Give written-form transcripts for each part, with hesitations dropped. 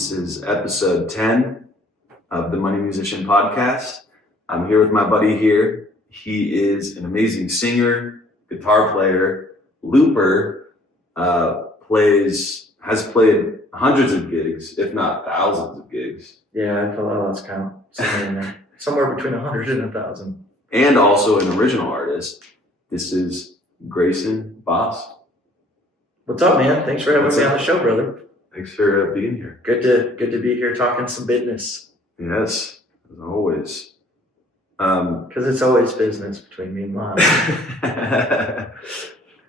This is episode 10 of the Money Musician podcast. I'm here with my buddy here. He is an amazing singer, guitar player, looper, has played hundreds of gigs, if not thousands of gigs. Yeah, I feel I lost count. Somewhere in there. Somewhere between 100 and 1,000. And also an original artist. This is Greyson Bos. What's up, man? Thanks for having me on the show, brother. Thanks for being here. Good to be here talking some business. Yes, as always. Because it's always business between me and Mom.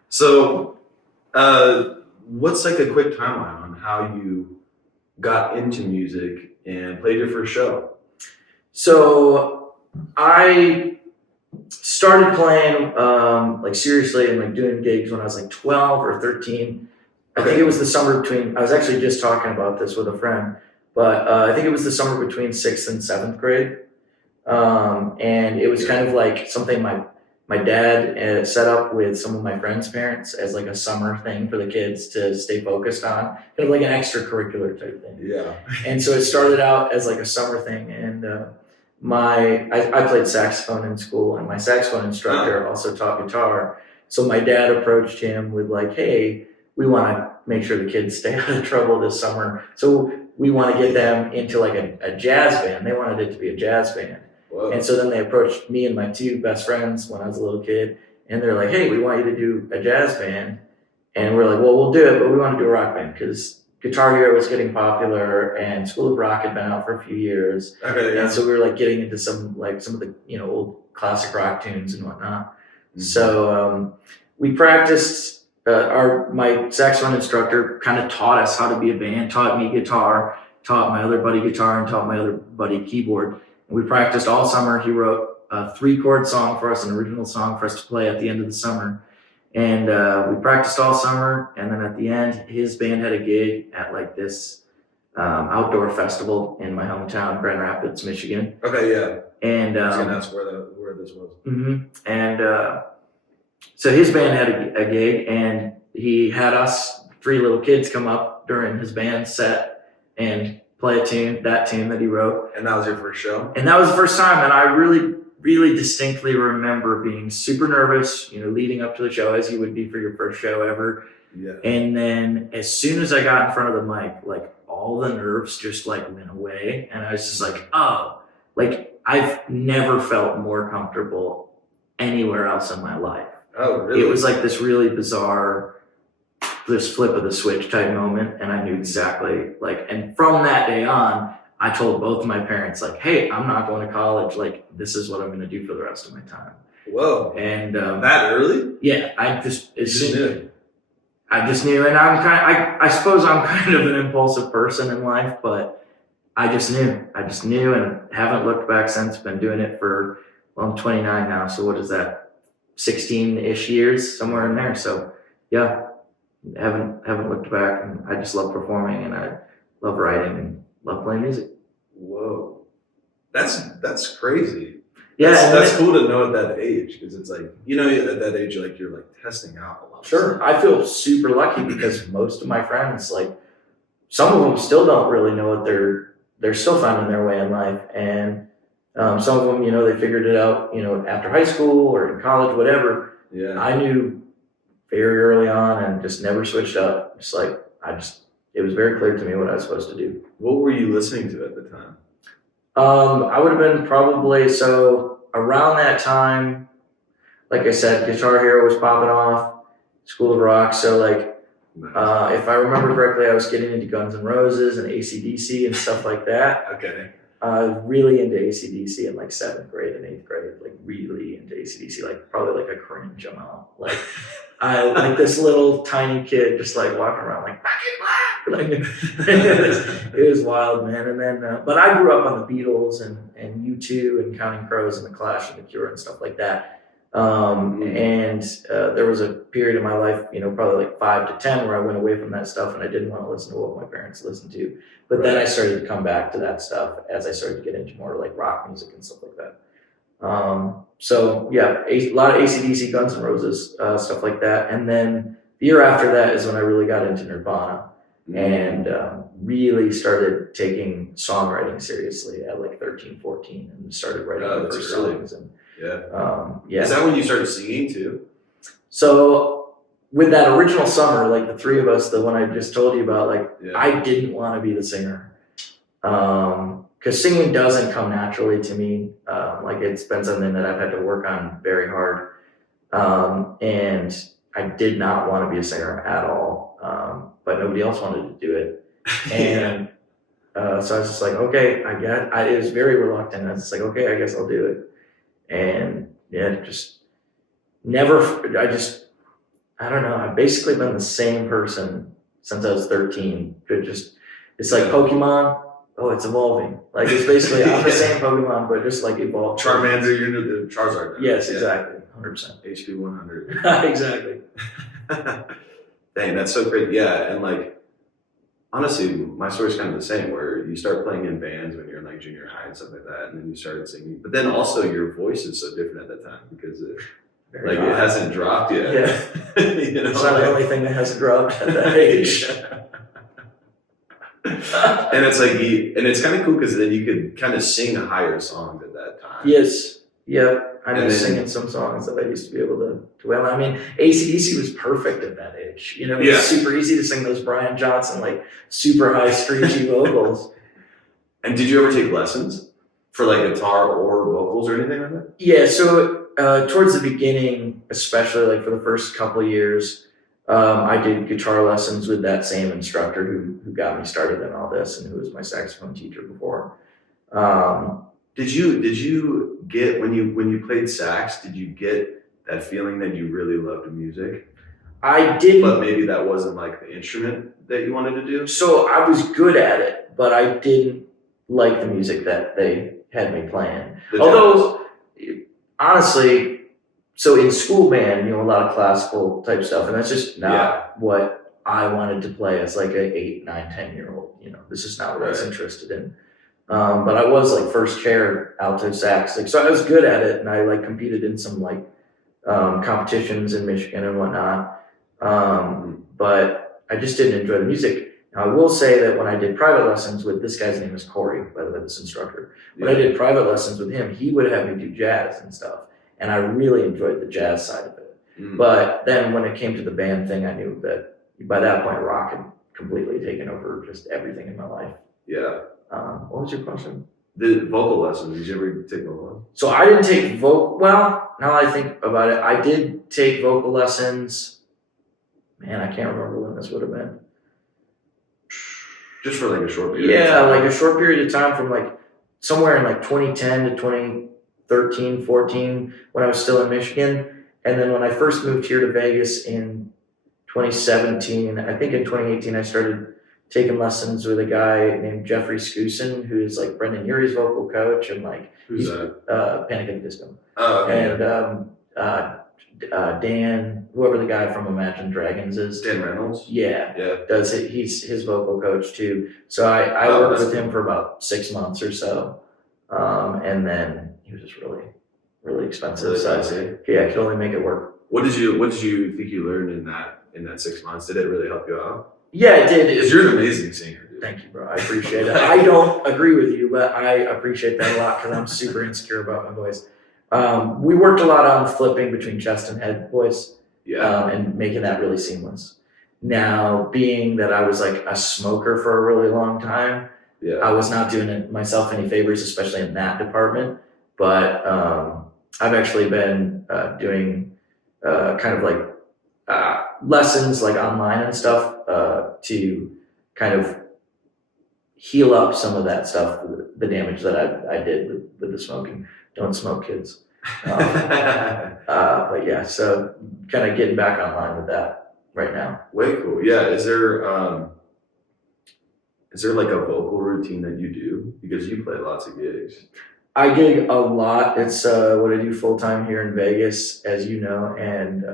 So, what's like a quick timeline on how you got into music and played your first show? So I started playing like seriously and like doing gigs when I was like 12 or 13. I think it was the summer between, I was actually just talking about this with a friend, but I think it was the summer between 6th and 7th grade. And it was kind of like something my dad set up with some of my friends' parents as like a summer thing for the kids to stay focused on, kind of like an extracurricular type thing. Yeah. And so it started out as like a summer thing. And I played saxophone in school, and my saxophone instructor also taught guitar. So my dad approached him with like, hey, we want to make sure the kids stay out of trouble this summer. So we want to get them into like a jazz band. They wanted it to be a jazz band. Whoa. And so then they approached me and my two best friends when I was a little kid. And they're like, hey, we want you to do a jazz band. And we're like, well, we'll do it, but we want to do a rock band because Guitar Hero was getting popular and School of Rock had been out for a few years. Okay, yeah. And so we were like getting into some of the, old classic rock tunes and whatnot. Mm-hmm. So we practiced. My saxophone instructor kind of taught us how to be a band, taught me guitar, taught my other buddy guitar, and taught my other buddy keyboard. And we practiced all summer. He wrote a 3-chord song for us, an original song for us to play at the end of the summer. And we practiced all summer. And then at the end, his band had a gig at like this outdoor festival in my hometown, Grand Rapids, Michigan. Okay, yeah. And I was going to ask where this was. Mm-hmm. And so his band had a gig, and he had us 3 little kids come up during his band set and play that tune that he wrote. And that was your first show? And that was the first time, and I really, really distinctly remember being super nervous, leading up to the show, as you would be for your first show ever. Yeah. And then as soon as I got in front of the mic, like all the nerves just like went away, and I was just like, oh, like I've never felt more comfortable anywhere else in my life. Oh, really? It was like this really bizarre, this flip of the switch type moment. And I knew exactly and from that day on, I told both of my parents like, hey, I'm not going to college. Like, this is what I'm going to do for the rest of my time. Whoa. And that early? Yeah. I just knew. I just knew. And I suppose I'm kind of an impulsive person in life, but I just knew and haven't looked back since. Been doing it for, I'm 29 now. So what is that? 16-ish years, somewhere in there. So yeah, haven't looked back, and I just love performing, and I love writing and love playing music. Whoa. That's crazy. Yeah. That's cool to know at that age, because it's like, at that age, like you're like testing out a lot. Sure. I feel super lucky because most of my friends, like some of them still don't really know what they're still finding their way in life. And some of them, they figured it out, after high school or in college, whatever. Yeah. I knew very early on and just never switched up. Just like, it was very clear to me what I was supposed to do. What were you listening to at the time? I would have been probably, so around that time, like I said, Guitar Hero was popping off, School of Rock. So nice. If I remember correctly, I was getting into Guns N' Roses and AC/DC and stuff like that. Okay. Really into AC/DC in like 7th grade and 8th grade, like really into AC/DC, like probably like a cringe amount. Like I like this little tiny kid just like walking around like back in black. Like it was wild, man. And then, but I grew up on the Beatles and U2 and Counting Crows and the Clash and the Cure and stuff like that. And there was a period of my life, probably like 5 to 10 where I went away from that stuff and I didn't want to listen to what my parents listened to. But right. Then I started to come back to that stuff as I started to get into more like rock music and stuff like that. So yeah, a lot of AC/DC, Guns N' Roses, stuff like that. And then the year after that is when I really got into Nirvana. And really started taking songwriting seriously at like 13, 14 and started writing the that's first early. songs. And Is that when you started singing too? So with that original summer, like the three of us, the one I just told you about, like I didn't want to be the singer. Because singing doesn't come naturally to me. Like it's been something that I've had to work on very hard. And I did not want to be a singer at all. But nobody else wanted to do it. And so I was just like, okay, it was very reluctant. I was just like, okay, I guess I'll do it. And just never, I don't know. I've basically been the same person since I was 13. It's like Pokemon. Oh, it's evolving. Like it's basically, I'm the same Pokemon, but just like evolved. Charmander, you're the Charizard now. Yes, exactly. 100%. HP 100. Exactly. Dang, that's so great. Yeah, and like, honestly, my story's kind of the same, where you start playing in bands when you're in like junior high and stuff like that, and then you started singing. But then also your voice is so different at that time because it hasn't dropped yet. Yeah. It's not the only thing that hasn't dropped at that age. And it's like, and it's kind of cool because then you could kind of sing higher songs at that time. Yes. Yeah. I was singing some songs that I used to be able to well. I mean, AC/DC was perfect at that age. It was super easy to sing those Brian Johnson, like super high screechy vocals. And did you ever take lessons for like guitar or vocals or anything like that? Yeah. So towards the beginning, especially like for the first couple of years, I did guitar lessons with that same instructor who got me started in all this and who was my saxophone teacher before. Did you get when you played sax? Did you get that feeling that you really loved music? I did, but maybe that wasn't like the instrument that you wanted to do. So I was good at it, but I didn't like the music that they had me playing. Although, honestly. So in school band, a lot of classical type stuff, and that's just not what I wanted to play as like an 8, 9, 10-year-old. This is not what I was interested in. But I was like first chair alto sax, so I was good at it, and I like competed in some like competitions in Michigan and whatnot. But I just didn't enjoy the music. Now, I will say that when I did private lessons with this guy's name is Corey, by the way, this instructor. When I did private lessons with him, he would have me do jazz and stuff. And I really enjoyed the jazz side of it. But then when it came to the band thing, I knew that by that point, rock had completely taken over just everything in my life. Yeah. What was your question? The vocal lessons. Did you ever take vocal lessons? So I didn't take well, now that I think about it, I did take vocal lessons. Man, I can't remember when this would have been. Just for like a short period of time. Like a short period of time from like somewhere in like 2010 to 2013, 14, when I was still in Michigan. And then when I first moved here to Vegas in 2017, I think in 2018, I started taking lessons with a guy named Jeffrey Skousen, who's like Brendan Urie's vocal coach, and like who's that? Panic at the Disco. Oh, okay. And Dan, whoever the guy from Imagine Dragons is. Dan Reynolds? Yeah. Does it. He's his vocal coach too. So I worked with him for about 6 months or so. And then he was just really, really expensive. So I could only make it work. What did you think you learned in that 6 months? Did it really help you out? Yeah, it did. Because you're an amazing singer, dude. Thank you, bro. I appreciate it. I don't agree with you, but I appreciate that a lot because I'm super insecure about my voice. We worked a lot on flipping between chest and head voice, and making that really seamless. Now, being that I was like a smoker for a really long time, I was not doing myself any favors, especially in that department. But I've actually been doing kind of like lessons like online and stuff to kind of heal up some of that stuff, the damage that I did with the smoking. Don't smoke, kids. But yeah, so kind of getting back online with that right now. Way cool. Yeah. Is there like a vocal routine that you do? Because you play lots of gigs. I gig a lot. It's what I do full time here in Vegas, as you know, and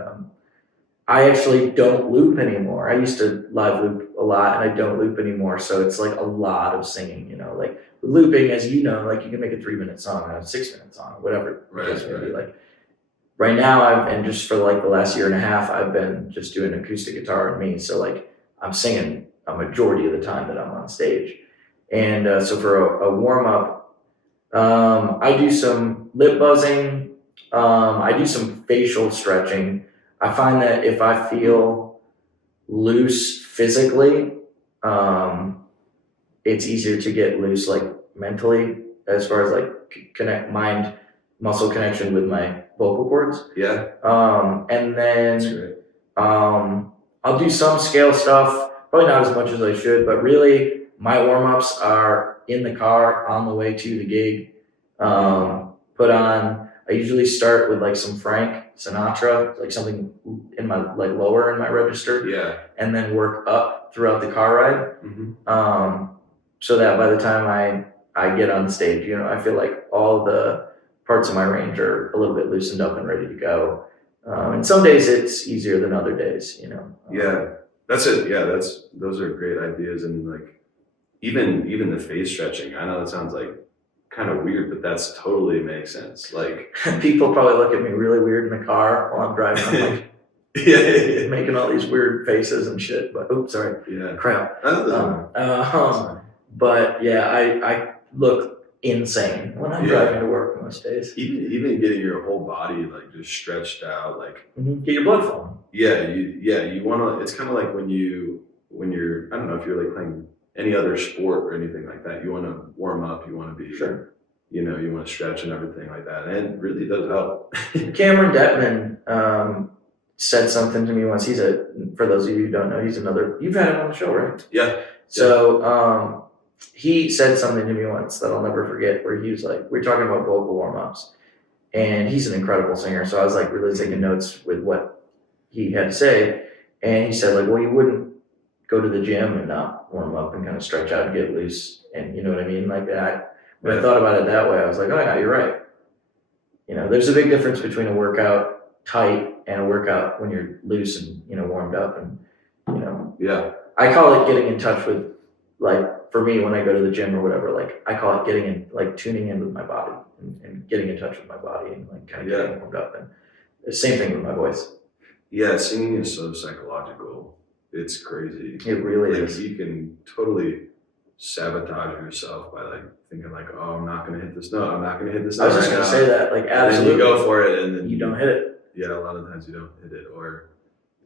I actually don't loop anymore. I used to live loop a lot, and I don't loop anymore. So it's like a lot of singing, like looping, as you know, like you can make a 3-minute song, a 6-minute song, whatever. Right. Like right now, and just for like the last year and a half, I've been just doing acoustic guitar and me. So like I'm singing a majority of the time that I'm on stage. And so for a warm up, I do some lip buzzing. I do some facial stretching. I find that if I feel loose physically, it's easier to get loose like mentally, as far as like connect mind muscle connection with my vocal cords. Yeah. And That's then great. I'll do some scale stuff, probably not as much as I should, but really my warm-ups are in the car on the way to the gig. I usually start with like some Frank Sinatra, like something in my like lower in my register, Yeah. and then work up throughout the car ride. Mm-hmm. So that by the time I get on stage, you know, I feel like all the parts of my range are a little bit loosened up and ready to go. And some days it's easier than other days, you know. Yeah, that's it. Yeah, those are great ideas, and like even the face stretching. I know that sounds like kind of weird, but that's totally makes sense. Like People probably look at me really weird in the car while I'm driving. I'm like yeah, making all these weird faces and shit. But oops, sorry, yeah. crap. That's But yeah, I look insane when I'm driving to work most days. even getting your whole body like just stretched out, like Get your blood flowing. you want to. It's kind of like when you're I don't know if you're like playing any other sport or anything like that. You want to warm up. You want to be Sure. You know, you want to stretch and everything like that, and it really does help. Cameron Detman said something to me once. For those of you who don't know, you've had him on the show, right? Yeah. So he said something to me once that I'll never forget, where he was like, we're talking about vocal warm-ups, and he's an incredible singer. So I was like really taking notes with what he had to say. And he said like, well, you wouldn't go to the gym and not warm up and kind of stretch out and get loose. And you know what I mean? Like when I thought about it that way, I was like, oh yeah, you're right. You know, there's a big difference between a workout tight and a workout when you're loose and, you know, warmed up. And, you know, Yeah. I call it getting in touch with, like, for me, when I go to the gym or whatever, like, I call it getting in, like, tuning in with my body and getting in touch with my body and, like, kind of getting warmed up. And the same thing with my voice. Yeah, singing is so psychological. It's crazy. It really like, is. You can totally sabotage yourself by like thinking like, oh, I'm not gonna hit this note. I'm not gonna hit this note. I was just gonna say that, like, absolutely. And then you go for it, and then you don't hit it. Yeah, a lot of times you don't hit it, or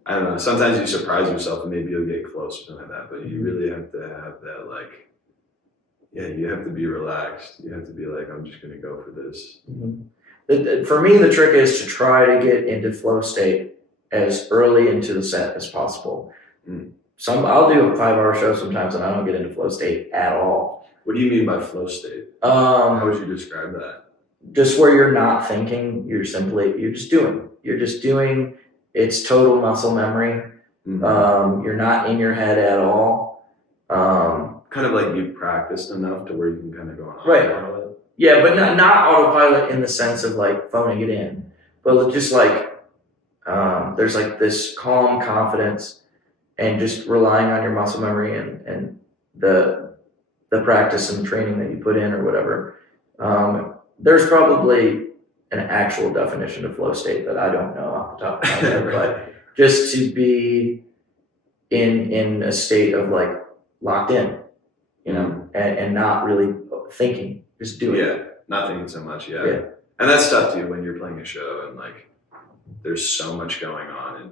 I don't know. Sometimes you surprise yourself, and maybe you'll get close or something like that. But you really have to have that, like, yeah, you have to be relaxed. You have to be like, I'm just gonna go for this. Mm-hmm. For me, the trick is to try to get into flow state as early into the set as possible. I'll do a 5-hour show sometimes and I don't get into flow state at all. What do you mean by flow state? How would you describe that? Just where you're not thinking, you're just doing. It's total muscle memory. Mm-hmm. You're not in your head at all. Kind of like you've practiced enough to where you can kind of go on autopilot. Right. Yeah, but not autopilot in the sense of like phoning it in, but just like there's like this calm confidence and just relying on your muscle memory and the practice and training that you put in or whatever. There's probably an actual definition of flow state that I don't know off the top of my head, but just to be in a state of like locked in, you know, and not really thinking, just doing it. Yeah, not thinking so much, yeah. And that's tough too when you're playing a show and like there's so much going on and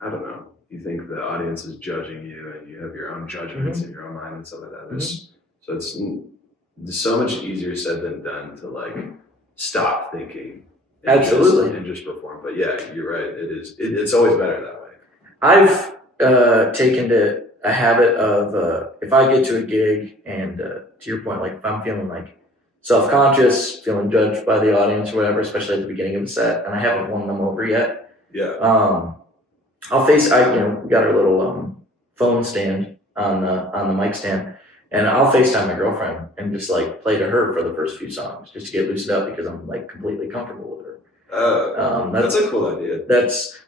I don't know, you think the audience is judging you and you have your own judgments in your own mind and stuff like that. So it's so much easier said than done to like stop thinking and just perform. But yeah, you're right. It's always better that way. I've taken to a habit of if I get to a gig and to your point, like if I'm feeling like self-conscious, feeling judged by the audience or whatever, especially at the beginning of the set, and I haven't won them over yet. Yeah. We got our little phone stand on the mic stand, and I'll FaceTime my girlfriend and just like play to her for the first few songs just to get loosened up because I'm like completely comfortable with her. That's a cool idea.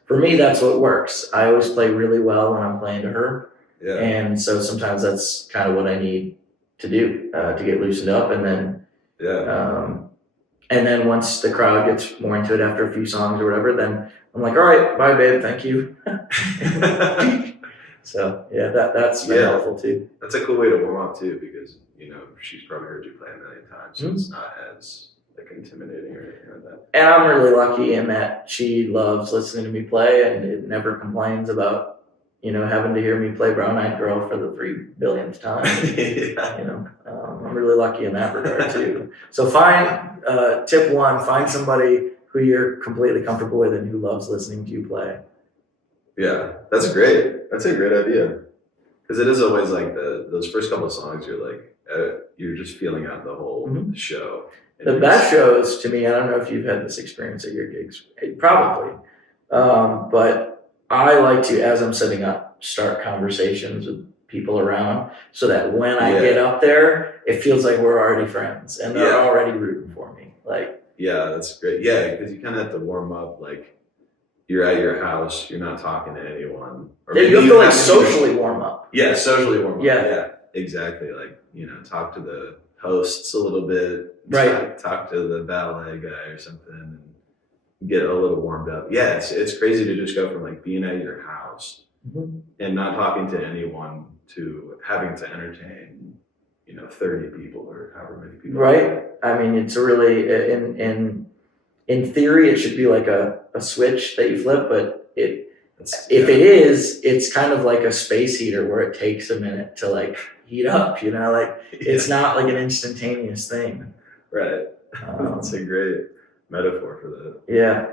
For me, that's what works. I always play really well when I'm playing to her. Yeah. And so sometimes that's kind of what I need to do to get loosened up. And then once the crowd gets more into it after a few songs or whatever, then I'm like, all right, bye, babe, thank you. So yeah, that's been helpful too. That's a cool way to warm up too, because she's probably heard you play a million times, so it's not as like intimidating or anything like that. And I'm really lucky in that she loves listening to me play, and it never complains about having to hear me play Brown Eyed Girl for the 3 billionth time. I'm really lucky in that regard too. So tip 1, find somebody who you're completely comfortable with and who loves listening to you play. Yeah, that's great. That's a great idea. Because it is always like those first couple of songs, you're just feeling out the whole show. The best shows to me, I don't know if you've had this experience at your gigs, probably, but I like to, as I'm setting up, start conversations with people around so that when I get up there, it feels like we're already friends and they're already rooting for me. Yeah, that's great. Yeah, because you kind of have to warm up. Like, you're at your house, you're not talking to anyone. Or you have to socially warm up. Yeah, socially warm up. Yeah. Yeah, exactly. Like, talk to the hosts a little bit. Right. Talk to the ballet guy or something and get a little warmed up. Yeah, it's crazy to just go from like being at your house and not talking to anyone to having to entertain 30 people or however many people. Right. I mean, it's really in theory it should be like a switch that you flip, but it's kind of like a space heater where it takes a minute to like heat up, it's not like an instantaneous thing. Right. That's a great metaphor for that. Yeah.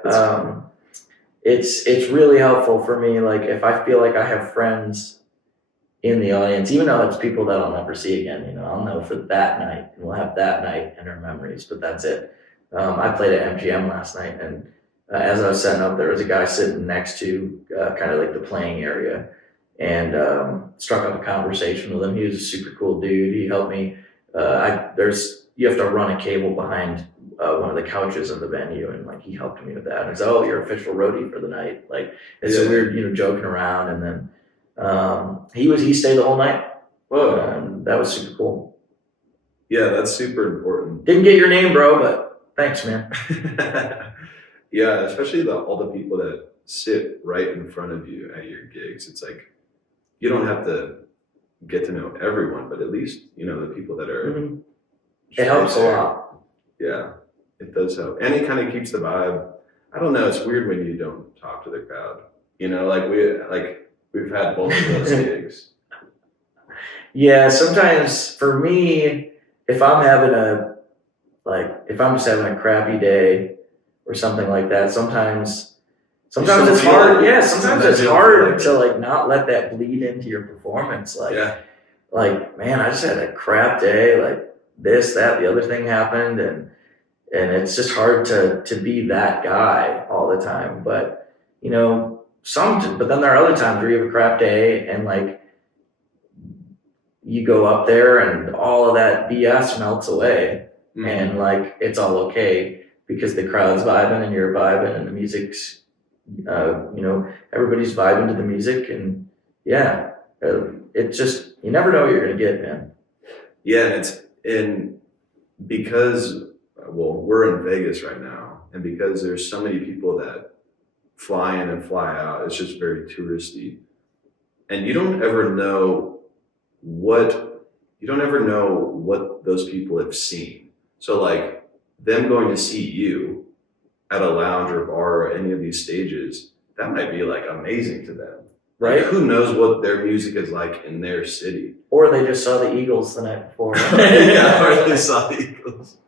It's really helpful for me. Like if I feel like I have friends in the audience, even though it's people that I'll never see again, I'll know for that night and we'll have that night in our memories, but that's it. I played at MGM last night, and as I was setting up, there was a guy sitting next to kind of like the playing area, and struck up a conversation with him. He was a super cool dude. He helped me. You have to run a cable behind one of the couches in the venue, and like he helped me with that. And he's "Oh, you're official roadie for the night." Like it's so weird, joking around, and then he stayed the whole night. Whoa, and that was super cool. Yeah, that's super important. Didn't get your name, bro, but thanks, man. Yeah, especially all the people that sit right in front of you at your gigs. It's like you don't have to get to know everyone, but at least the people that are. It helps a lot. Yeah, it does help, and it kind of keeps the vibe. I don't know. It's weird when you don't talk to the crowd. We've had both of those gigs. Yeah, sometimes for me, if I'm just having a crappy day or something like that, sometimes it's hard. Yeah, sometimes it's hard to like not let that bleed into your performance. Like, man, I just had a crap day. Like this, that, the other thing happened, and it's just hard to be that guy all the time. But but then there are other times where you have a crap day and like you go up there and all of that BS melts away. And like it's all okay because the crowd's vibing and you're vibing and the music's everybody's vibing to the music, and it's just you never know what you're gonna get, man. Yeah, because we're in Vegas right now, and because there's so many people that fly in and fly out, it's just very touristy, and you don't ever know what those people have seen. So like them going to see you at a lounge or bar or any of these stages, that might be like amazing to them. Right? Like, who knows what their music is like in their city? Or they just saw the Eagles the night before. Yeah, or they saw the Eagles.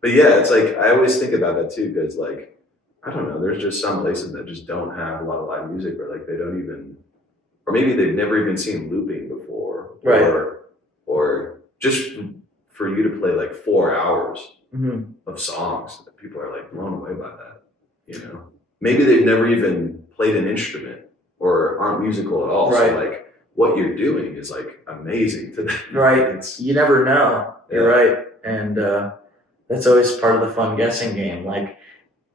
But yeah, it's like I always think about that too, because like I don't know, there's just some places that just don't have a lot of live music, or like they don't even, or maybe they've never even seen looping before, right? Or just for you to play like 4 hours of songs, that people are like blown away by that. Maybe they've never even played an instrument or aren't musical at all. Right. So like what you're doing is like amazing to them. Right. You never know. You're right. And that's always part of the fun guessing game. Like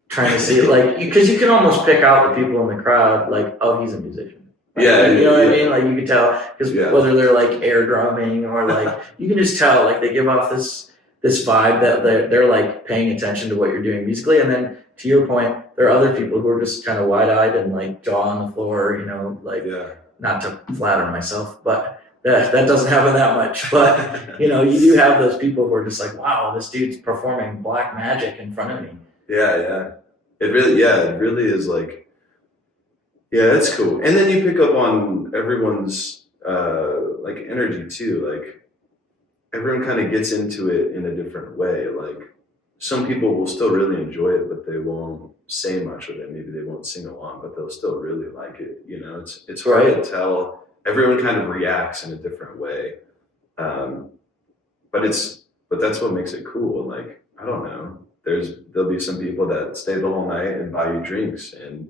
trying to see because you can almost pick out the people in the crowd, like, oh, he's a musician. Like, you know what I mean? Like you can tell because whether they're like air drumming or like you can just tell like they give off this this vibe that they're like paying attention to what you're doing musically. And then to your point, there are other people who are just kind of wide-eyed and like jaw on the floor, like not to flatter myself, but that doesn't happen that much. But you do have those people who are just like, wow, this dude's performing black magic in front of me. Yeah. It really is like, yeah, that's cool. And then you pick up on everyone's like energy too. Like everyone kind of gets into it in a different way. Like some people will still really enjoy it, but they won't say much with it. Maybe they won't sing along, but they'll still really like it. It's hard to tell. Everyone kind of reacts in a different way. But that's what makes it cool. Like, I don't know. There'll be some people that stay the whole night and buy you drinks, and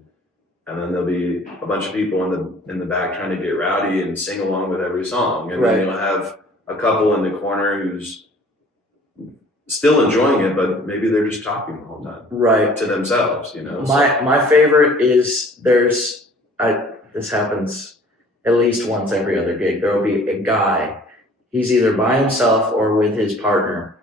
then there'll be a bunch of people in the back trying to get rowdy and sing along with every song. And then you'll have a couple in the corner who's still enjoying it, but maybe they're just talking the whole time, to themselves. My favorite is this happens at least once every other gig. There will be a guy. He's either by himself or with his partner,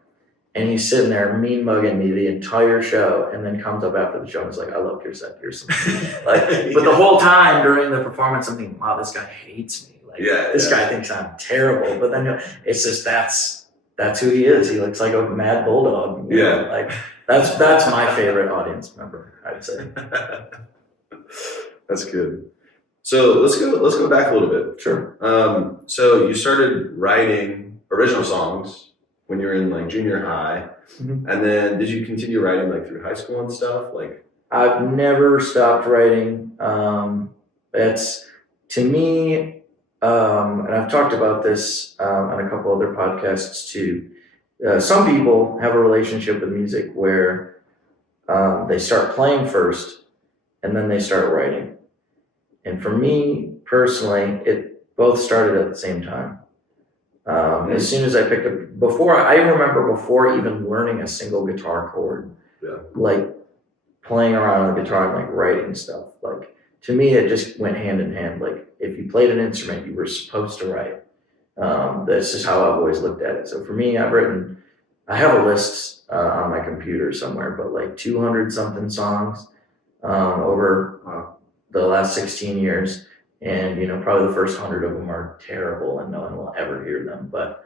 and he's sitting there mean mugging me the entire show, and then comes up after the show and is like, "I loved your set. Here's something." But the whole time during the performance, I'm thinking, "Wow, this guy hates me. This guy thinks I'm terrible." But then it's just that's who he is. He looks like a mad bulldog. That's my favorite audience member, I'd say. That's good. So let's go back a little bit. Sure. So you started writing original songs when you were in like junior high, and then did you continue writing like through high school and stuff? Like, I've never stopped writing. It's to me, and I've talked about this on a couple other podcasts too. Some people have a relationship with music where they start playing first, and then they start writing. And for me personally, it both started at the same time. As soon as I picked up, I remember before even learning a single guitar chord, like playing around on the guitar and like writing stuff. Like to me, it just went hand in hand. Like if you played an instrument, you were supposed to write. That's just how I've always looked at it. So for me, I have a list on my computer somewhere, but like 200 something songs over the last 16 years. And, probably the first 100 of them are terrible and no one will ever hear them. But,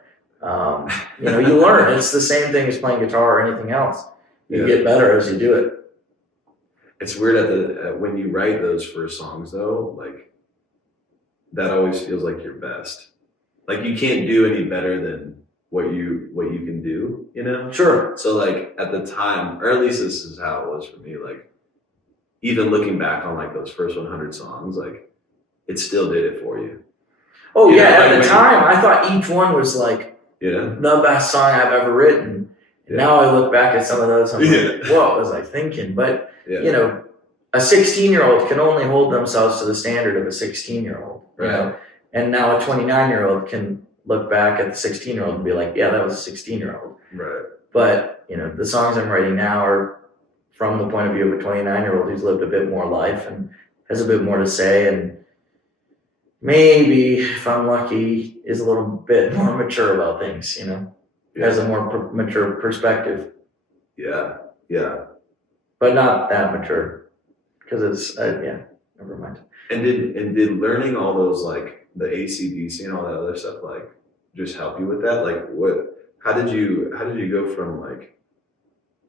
you learn. It's the same thing as playing guitar or anything else. You get better as you do it. It's weird when you write those first songs, though, like, that always feels like your best. Like, you can't do any better than what you can do, Sure. So, like, at the time, or at least this is how it was for me, like, even looking back on, like, those first 100 songs, like, it still did it for you. Oh, at the time, I thought each one was like the best song I've ever written. And now I look back at some of those, I'm like, what was I thinking? But, a 16-year-old can only hold themselves to the standard of a 16-year-old. Right. And now a 29-year-old can look back at the 16-year-old and be like, yeah, that was a 16-year-old. Right. But, the songs I'm writing now are from the point of view of a 29-year-old who's lived a bit more life and has a bit more to say, and maybe, if I'm lucky, is a little bit more mature about things, has a more mature perspective. Yeah. But not that mature, because it's, never mind. And did learning all those, like, the AC/DC and all that other stuff, like, just help you with that? Like, how did you go from, like,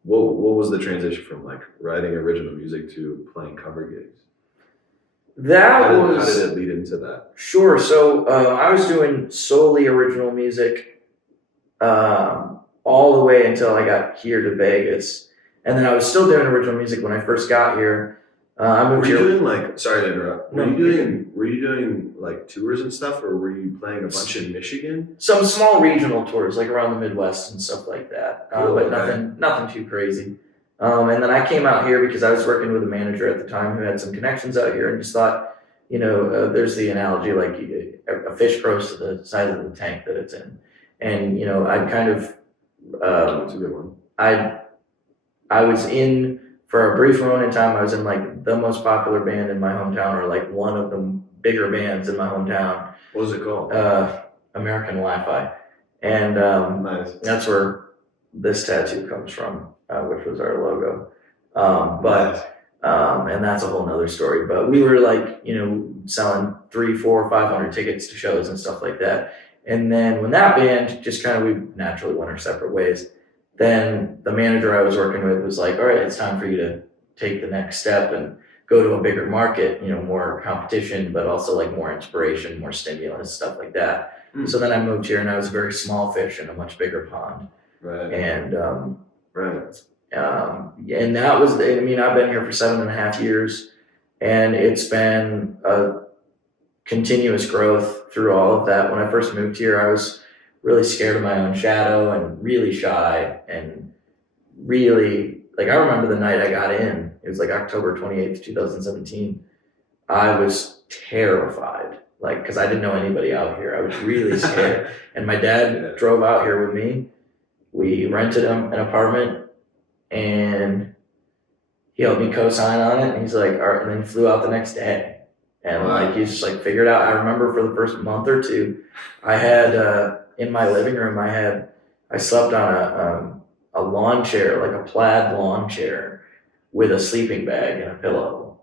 what was the transition from, like, writing original music to playing cover gigs? How did it lead into that? Sure. So I was doing solely original music all the way until I got here to Vegas. And then I was still doing original music when I first got here. I moved here. Doing like, sorry to interrupt. Were you doing like tours and stuff, or were you playing a bunch in Michigan? Some small regional tours, like around the Midwest and stuff like that. Cool, but nothing too crazy. And then I came out here because I was working with a manager at the time who had some connections out here, and just thought, there's the analogy, like a fish grows to the size of the tank that it's in. And, I'd kind of, that's a good one. I was in, for a brief moment in time, I was in like the most popular band in my hometown, or like one of the bigger bands in my hometown. What was it called? American Wi-Fi. And nice. That's where this tattoo comes from, which was our logo. And that's a whole nother story. But we were like, selling 300, 400, 500 tickets to shows and stuff like that. And then when that band just kind of, we naturally went our separate ways, then the manager I was working with was like, all right, it's time for you to take the next step and go to a bigger market, more competition, but also like more inspiration, more stimulus, stuff like that. So then I moved here and I was a very small fish in a much bigger pond. Right. And, right. And that was, I've been here for 7.5 years, and it's been a continuous growth through all of that. When I first moved here, I was really scared of my own shadow and really shy, and really, like, I remember the night I got in, it was like October 28th, 2017. I was terrified, like, because I didn't know anybody out here. I was really scared. And my dad drove out here with me. We rented him an apartment, and he helped me co-sign on it. And he's like, all right, and then he flew out the next day. And like, he's just like figured out. I remember for the first month or two, I had, in my living room, I slept on a lawn chair, like a plaid lawn chair with a sleeping bag and a pillow.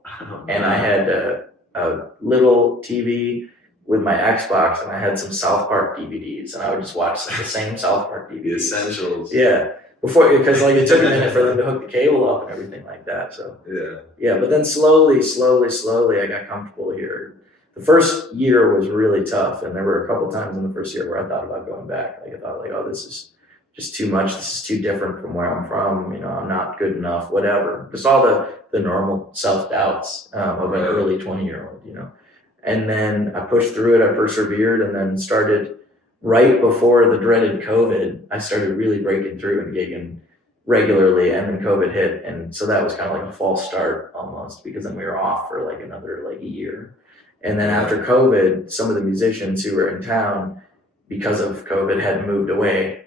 And I had a little TV with my Xbox, and I had some South Park DVDs, and I would just watch the same South Park DVDs. The essentials. Yeah. Because like it took a minute for them to hook the cable up and everything like that. So yeah, but then slowly, I got comfortable here. The first year was really tough, and there were a couple times in the first year where I thought about going back. Like I thought, like, oh, this is just too much. This is too different from where I'm from. I'm not good enough. Whatever. Just all the normal self doubts of an early 20-year-old. And then I pushed through it. I persevered, and then started. Right before the dreaded COVID, I started really breaking through and gigging regularly, and then COVID hit. And so that was kind of like a false start almost, because then we were off for like another like a year. And then after COVID, some of the musicians who were in town because of COVID had moved away,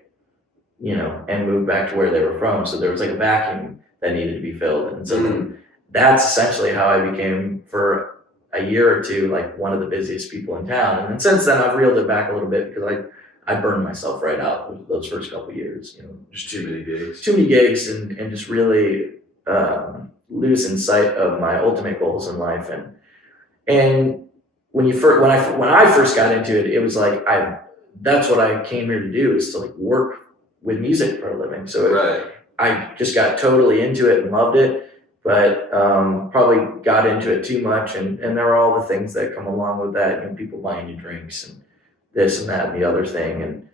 and moved back to where they were from. So there was like a vacuum that needed to be filled. And so that's essentially how I became, for a year or two, like one of the busiest people in town. And then since then I've reeled it back a little bit, because I burned myself right out those first couple of years, just too many gigs and just really losing sight of my ultimate goals in life. And when I first got into it, it was like, that's what I came here to do, is to like work with music for a living. So I just got totally into it and loved it. But probably got into it too much, and there are all the things that come along with that. People buying you drinks and this and that and the other thing. And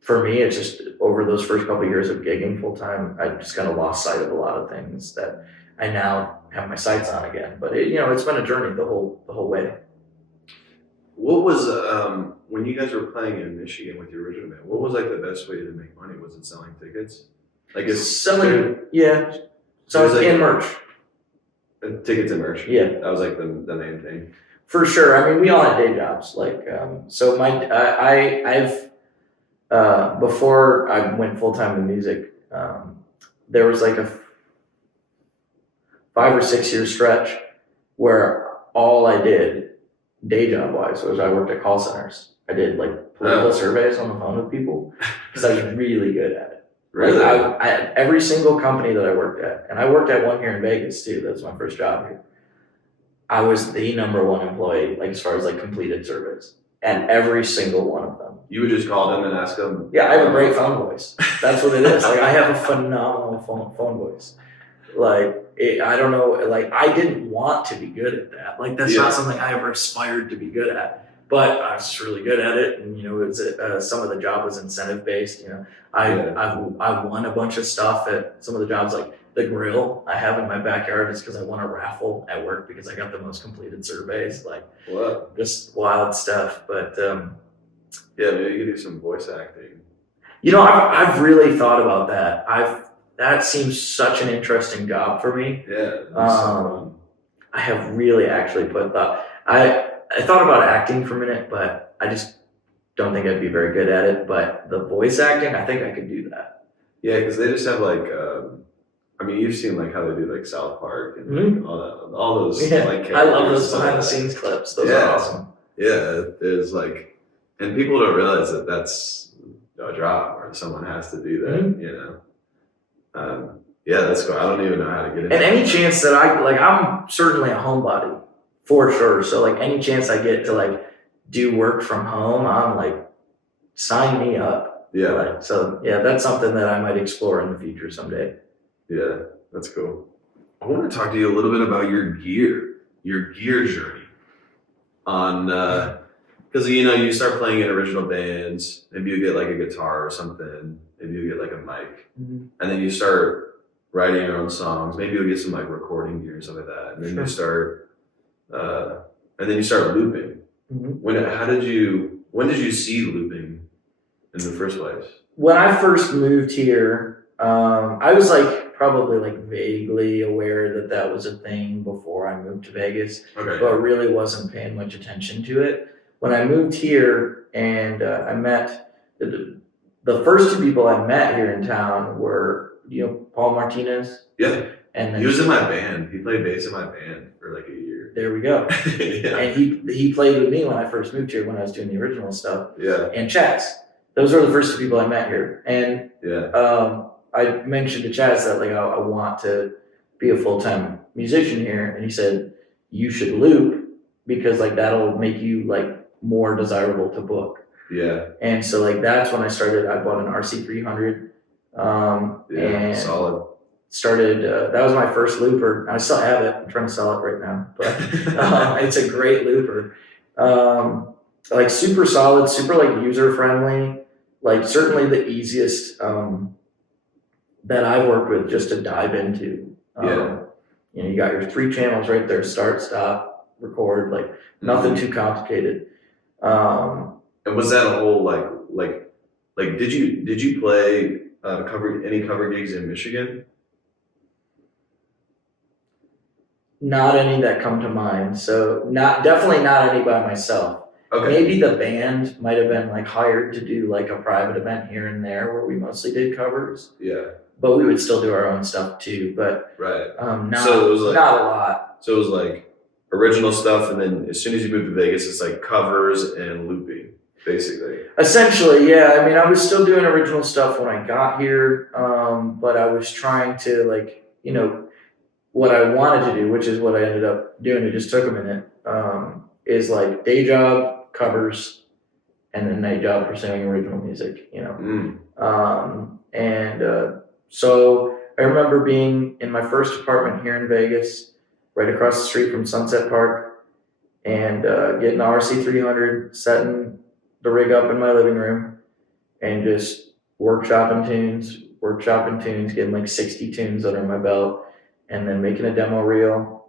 for me, it's just over those first couple of years of gigging full time, I just kind of lost sight of a lot of things that I now have my sights on again. But it's been a journey the whole way. What was when you guys were playing in Michigan with your original band? What was like the best way to make money? Was it selling tickets? Like selling, yeah. So it's like in merch. Tickets and merch. Yeah. That was like the main thing. For sure. We all had day jobs. Like, so I've before I went full time in music, there was like a 5 or 6 year stretch where all I did, day job wise, was I worked at call centers. I did like political surveys on the phone with people, because I was really good at it. Really? Like every single company that I worked at, and I worked at one here in Vegas too. That was my first job here. I was the number one employee, like as far as like completed surveys, and every single one of them. You would just call them and ask them. Yeah, I have a great phone voice. That's what it is. Like I have a phenomenal phone voice. Like I don't know. Like I didn't want to be good at that. Like that's not something I ever aspired to be good at. But I was just really good at it, and it was some of the job was incentive based. I won a bunch of stuff at some of the jobs, like the grill I have in my backyard is because I won a raffle at work because I got the most completed surveys. Like just wild stuff. But maybe you could do some voice acting. I've really thought about that. That seems such an interesting job for me. Yeah. I have really actually put thought. I thought about acting for a minute, but I just don't think I'd be very good at it. But the voice acting, I think I could do that. Yeah, because they just have like, you've seen like how they do like South Park and like all those like characters. I love those behind the scenes clips. Those are awesome. Yeah, there's like, and people don't realize that a drop or someone has to do that, you know. Yeah, that's cool. I don't even know how to get into And any chance that I'm certainly a homebody for sure. So like any chance I get to like do work from home, I'm like, sign me up. Yeah. Like, so yeah, that's something that I might explore in the future someday. Yeah, that's cool. I want to talk to you a little bit about your gear journey on, because you know, you start playing in original bands, maybe you get like a guitar or something, maybe you get like a mic, and then you start writing your own songs, maybe you'll get some like recording gear and stuff like that, and then you start, looping. When did you see looping in the first place? When I first moved here, I was like probably like vaguely aware that was a thing before I moved to Vegas, but really wasn't paying much attention to it. When I moved here and I met the first two people I met here in town were, you know, Paul Martinez. Yeah. And then he was in my band. He played bass in my band for like a year. There we go. Yeah. And he played with me when I first moved here when I was doing the original stuff. Yeah. And Chaz. Those were the first two people I met here. And I mentioned to Chaz that like I want to be a full-time musician here, and he said you should loop because like that'll make you like more desirable to book. Yeah. And so like that's when I started. I bought an RC300. And solid. Started. That was my first looper. I still have it. I'm trying to sell it right now, but it's a great looper. Like super solid, super like user friendly. Like certainly the easiest that I've worked with just to dive into. You know, you got your 3 channels right there: start, stop, record. Like nothing too complicated. And was that a whole like did you play any cover gigs in Michigan? Not any that come to mind. So definitely not any by myself. Okay. Maybe the band might have been like hired to do like a private event here and there where we mostly did covers. Yeah. But we would still do our own stuff too. But not a lot. So it was like original stuff, and then as soon as you moved to Vegas, it's like covers and looping, basically. Essentially, yeah. I mean, I was still doing original stuff when I got here, but I was trying to like, you know, what I wanted to do, which is what I ended up doing. It just took a minute. Is like day job, covers, and then night job pursuing original music, you know. So I remember being in my first apartment here in Vegas, right across the street from Sunset Park, and getting the RC300, setting the rig up in my living room, and just workshopping tunes, getting like 60 tunes under my belt, and then making a demo reel,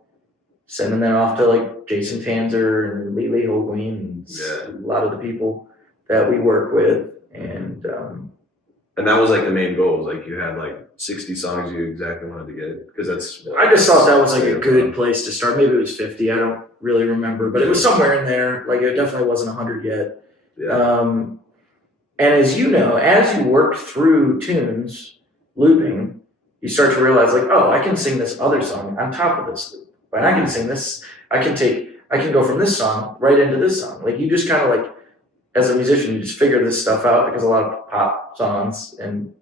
sending that off to like Jason Tanzer and Lee Holguin and a lot of the people that we work with. And that was like the main goal. Like you had like 60 songs you exactly wanted to get, because that's. I just thought that was like a good place to start. Maybe it was 50. I don't really remember, but it was somewhere in there. Like it definitely wasn't 100 yet. Yeah. And as you know, as you work through tunes, looping, you start to realize like, oh, I can sing this other song on top of this loop. And I can sing this. I can go from this song right into this song. Like you just kind of like, as a musician, you just figure this stuff out, because a lot of pop songs and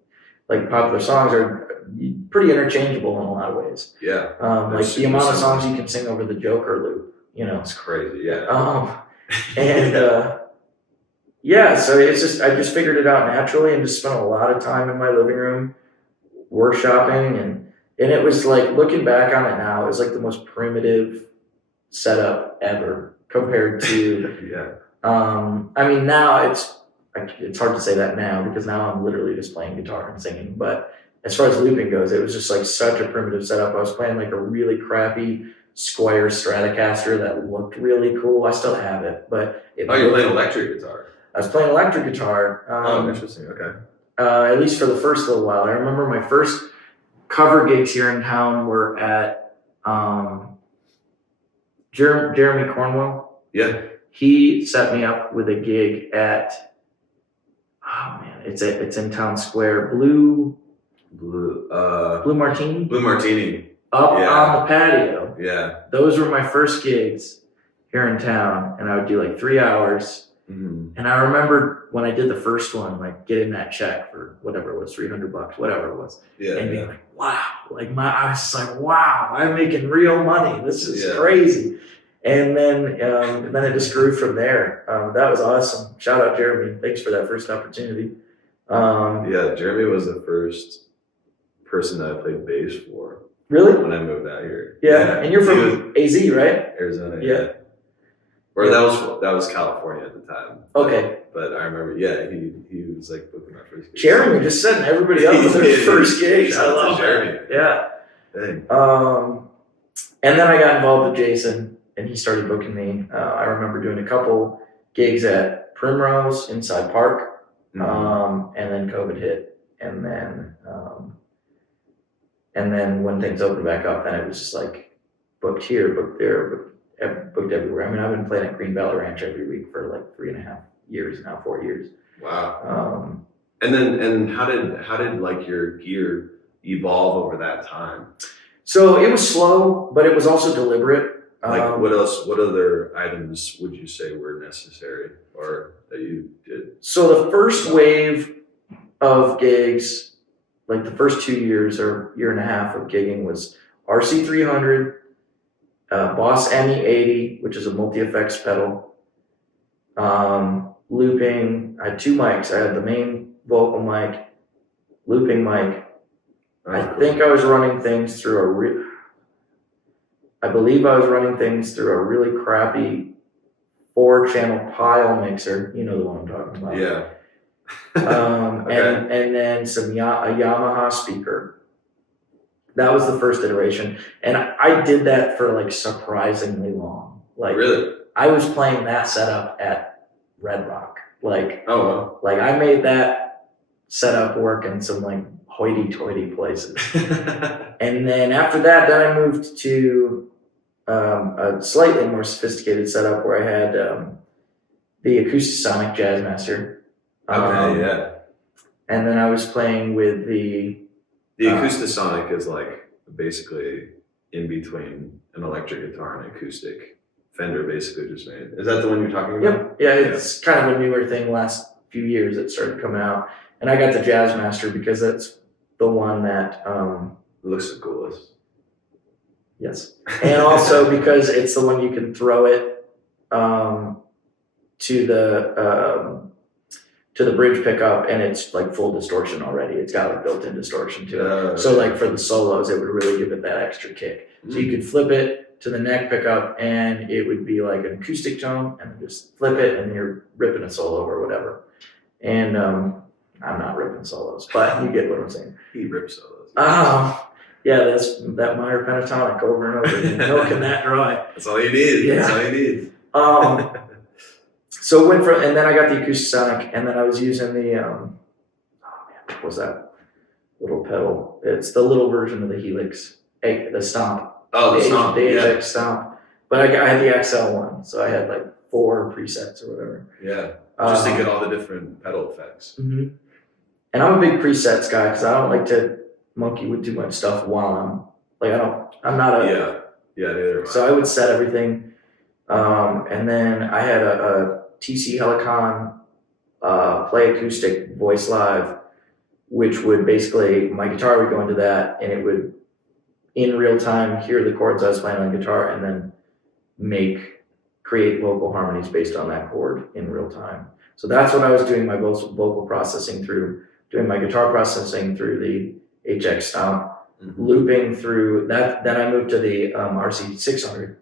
like popular songs are pretty interchangeable in a lot of ways. Yeah. Like the amount of songs you can sing over the Joker loop, you know. It's crazy. Yeah. So it's just, I just figured it out naturally and just spent a lot of time in my living room workshopping, and it was like, looking back on it now, it was like the most primitive setup ever compared to yeah. I mean, now it's hard to say that now, because now I'm literally just playing guitar and singing. But as far as looping goes, it was just like such a primitive setup. I was playing like a really crappy Squire Stratocaster that looked really cool. I still have it, but you're playing electric guitar. I was playing electric guitar. Interesting. Okay. At least for the first little while. I remember my first cover gigs here in town were at Jeremy Cornwell. Yeah. He set me up with a gig at, it's in Town Square, Blue Martini. Blue Martini. Up on the patio. Yeah. Those were my first gigs here in town, and I would do like 3 hours, Mhm. And I remember when I did the first one, like getting that check for whatever it was, $300, whatever it was, Yeah, and being yeah. like, wow, like I was just like, wow, I'm making real money. This is Yeah. crazy. And then it just grew from there. That was awesome. Shout out Jeremy. Thanks for that first opportunity. Yeah, Jeremy was the first person that I played bass for Really? when I moved out here. Yeah. And you're He was from AZ, right? Arizona. Yeah. Yeah. Or Yeah. that was California at the time. Okay. But I remember, yeah, he was like booking my first gig. Jeremy just setting everybody up with their first gigs. I Shout out to love Jeremy. that. Yeah. Dang. And then I got involved with Jason, and he started booking me. I remember doing a couple gigs at Primrose inside Park, Mhm. and then COVID hit, and then when things opened back up, then it was just like booked here, booked there, booked everywhere. I mean, I've been playing at Green Valley Ranch every week for like 3.5 years now, 4 years. Wow. And how did like your gear evolve over that time? So it was slow, but it was also deliberate. Like what else? What other items would you say were necessary or that you did? So the first wave of gigs, like the first 2 years or year and a half of gigging, was RC300, Boss ME80, which is a multi-effects pedal, looping. I had 2 mics. I had the main vocal mic, looping mic. I think I was running things through I believe I was running things through a really crappy 4-channel pile mixer. You know the one I'm talking about. Yeah. Okay. and then a Yamaha speaker. That was the first iteration, and I did that for like surprisingly long. Like really, I was playing that setup at Red Rock. Like oh wow. Like I made that setup work in some like hoity-toity places. And then after that, then I moved to a slightly more sophisticated setup where I had the Acoustasonic Jazzmaster. Okay, yeah. And then I was playing with the Acoustasonic is like basically in between an electric guitar and acoustic. Fender basically just made. Is that the one you're talking about? Yep. Yeah, it's kind of a newer thing. Last few years it started coming out, and I got the Jazzmaster because that's the one that It looks the coolest. Yes, and also because it's the one you can throw it to the bridge pickup, and it's like full distortion already. It's got like built-in distortion to it. So like for the solos, it would really give it that extra kick. So you could flip it to the neck pickup, and it would be like an acoustic tone, and then just flip it, and you're ripping a solo or whatever. And I'm not ripping solos, but you get what I'm saying. He rips solos. Yeah, that's that minor pentatonic over and over again, milking that dry. That's all you need. Yeah. That's all you need. So went from, and then I got the Acoustasonic, and then I was using the what was that little pedal? It's the little version of the Helix, the Stomp. Oh, the Stomp. The HX Stomp. But I had the XL one, so I had like 4 presets or whatever. Yeah, just to get all the different pedal effects. Mm-hmm. And I'm a big presets guy because I don't like to monkey with too much stuff while I'm not a neither. So I would set everything, and then I had a TC Helicon Play Acoustic Voice Live, which would basically my guitar would go into that, and it would in real time hear the chords I was playing on guitar, and then create vocal harmonies based on that chord in real time. So that's what I was doing my vocal processing through, doing my guitar processing through the HX Stomp, looping through that. Then I moved to the RC600.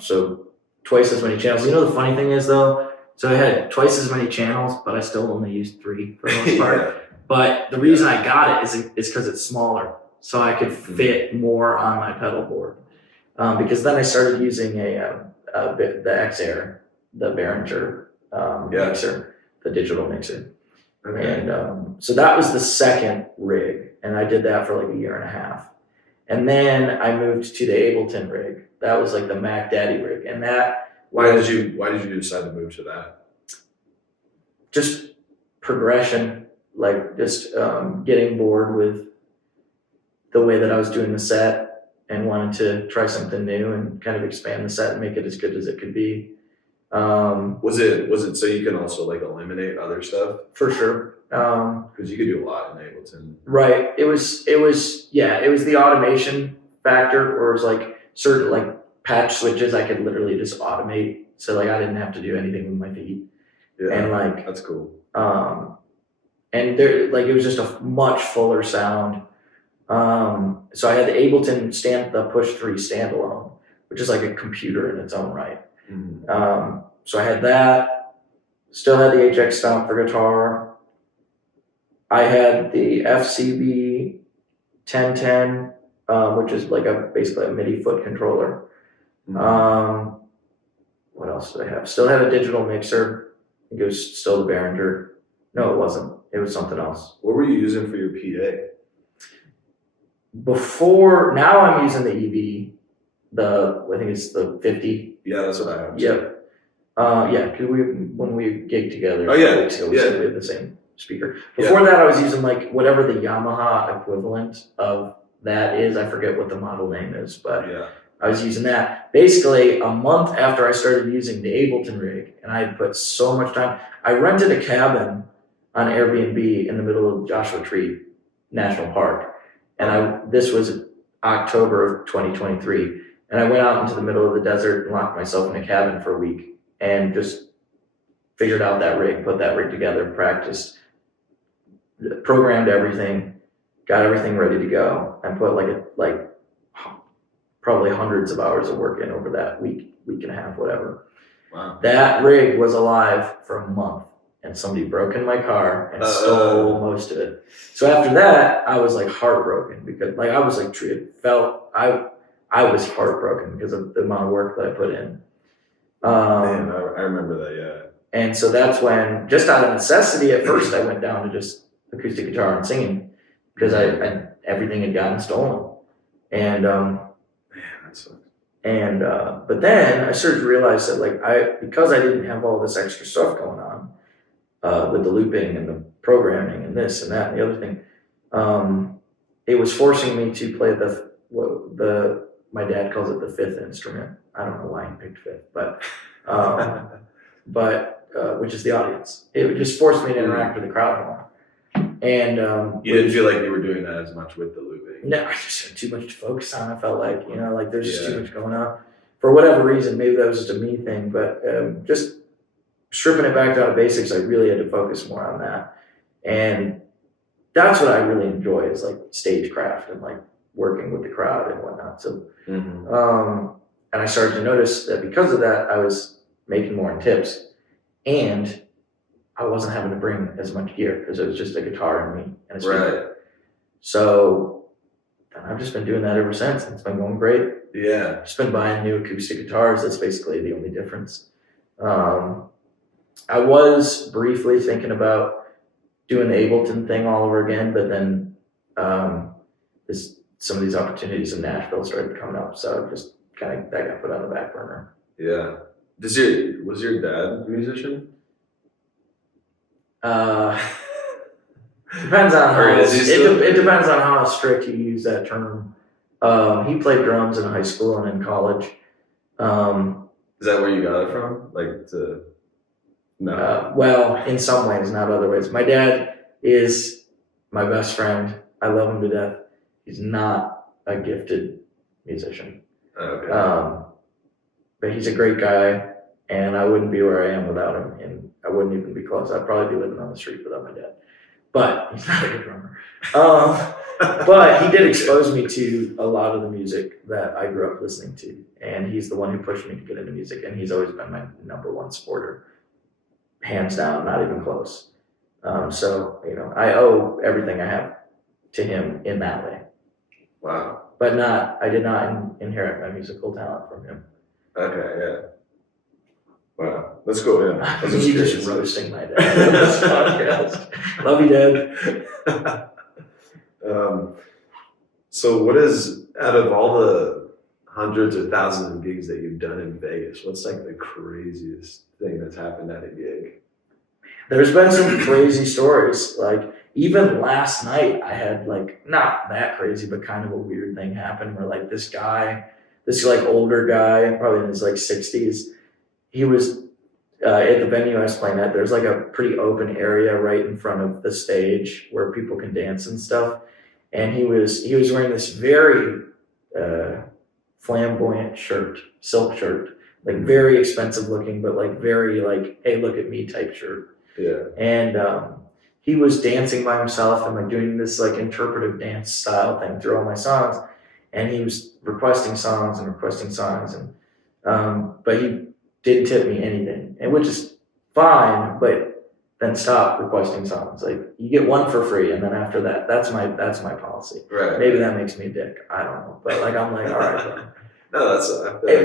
So twice as many channels. You know, the funny thing is though, so I had twice as many channels, but I still only used 3 for the most part. But the reason I got it is because it's smaller, so I could fit more on my pedal board. Because then I started using the X-Air, the Behringer mixer, the digital mixer. Okay. And so that was the second rig, and I did that for like 1.5 years. And then I moved to the Ableton rig. That was like the Mac Daddy rig, and that. Why did you decide to move to that? Just progression, like just getting bored with the way that I was doing the set and wanted to try something new and kind of expand the set and make it as good as it could be. Was it so you can also like eliminate other stuff? For sure. Because you could do a lot in Ableton. Right. It was the automation factor, where it was like certain like patch switches I could literally just automate. So like I didn't have to do anything with my feet. Yeah, And like that's cool. And there like it was just a much fuller sound. So I had the Ableton the Push 3 standalone, which is like a computer in its own right. So I had that, still had the HX Stomp for guitar. I had the FCB 1010, which is like basically a MIDI foot controller. What else did I have? Still had a digital mixer. I think it was still the Behringer. No, it wasn't. It was something else. What were you using for your PA? Now I'm using the EV. I think it's the 50. Yeah, that's what I have. Yep. Yeah, because when we gigged together, we had the same speaker. Before that, I was using like whatever the Yamaha equivalent of that is. I forget what the model name is, but I was using that. Basically, a month after I started using the Ableton rig, and I had put so much time. I rented a cabin on Airbnb in the middle of Joshua Tree National Park, and this was October of 2023, and I went out into the middle of the desert and locked myself in a cabin for a week and just figured out that rig, put that rig together, practiced, programmed everything, got everything ready to go, and put like probably hundreds of hours of work in over that week and a half, whatever. Wow. That rig was alive for a month, and somebody broke in my car and stole most of it. So after that, I was like heartbroken because like I was like I was heartbroken because of the amount of work that I put in. Man, I remember that, yeah. And so that's when, just out of necessity, at first I went down to just acoustic guitar and singing because everything had gotten stolen. And man, that sucks. And but then I started to realize that because I didn't have all this extra stuff going on with the looping and the programming and this and that and the other thing, it was forcing me to play my dad calls it the fifth instrument. I don't know why he picked fifth, but which is the audience. It just forced me to interact with the crowd more. And you didn't feel like you were doing that as much with the looping. No, I just had too much to focus on. I felt like there's just too much going on for whatever reason. Maybe that was just a me thing, but just stripping it back down to basics, I really had to focus more on that. And that's what I really enjoy is like stagecraft and like working with the crowd and whatnot. So, and I started to notice that because of that, I was making more in tips, and I wasn't having to bring as much gear because it was just a guitar and me and a speaker. Right. So I've just been doing that ever since. It's been going great. Yeah. Just been buying new acoustic guitars. That's basically the only difference. I was briefly thinking about doing the Ableton thing all over again, but then some of these opportunities in Nashville started coming up, so just that got put on the back burner. Yeah. Was your dad a musician? Depends on how it depends on how strict you use that term. He played drums in high school and in college. Is that where you got it from? No. Well, in some ways, not other ways. My dad is my best friend. I love him to death. He's not a gifted musician. Okay. But he's a great guy, and I wouldn't be where I am without him, and I wouldn't even be close. I'd probably be living on the street without my dad. But he's not a good drummer. But he did expose me to a lot of the music that I grew up listening to, and he's the one who pushed me to get into music, and he's always been my number one supporter. Hands down, not even close. So, I owe everything I have to him in that way. Wow. But I did not inherit my musical talent from him. Okay, yeah. Wow, that's cool, yeah. You just roasting my dad on this podcast. Love you, Dad. So what is, out of all the hundreds or thousands of gigs that you've done in Vegas, what's like the craziest thing that's happened at a gig? There's been some crazy stories. Like even last night I had not that crazy, but kind of a weird thing happen where this older guy, probably in his 60s, he was at the venue I was playing at, there's like a pretty open area right in front of the stage where people can dance and stuff. And he was wearing this very flamboyant shirt, silk shirt, like very expensive looking, but like very like, hey, look at me type shirt. Yeah. And he was dancing by himself and like doing this like interpretive dance style thing through all my songs. And he was requesting songs, and but he didn't tip me anything, and which is fine, but then stop requesting songs. Like you get one for free, and then after that, that's my policy. Right. Maybe that makes me a dick. I don't know, but like I'm like, all right, bro. No, that's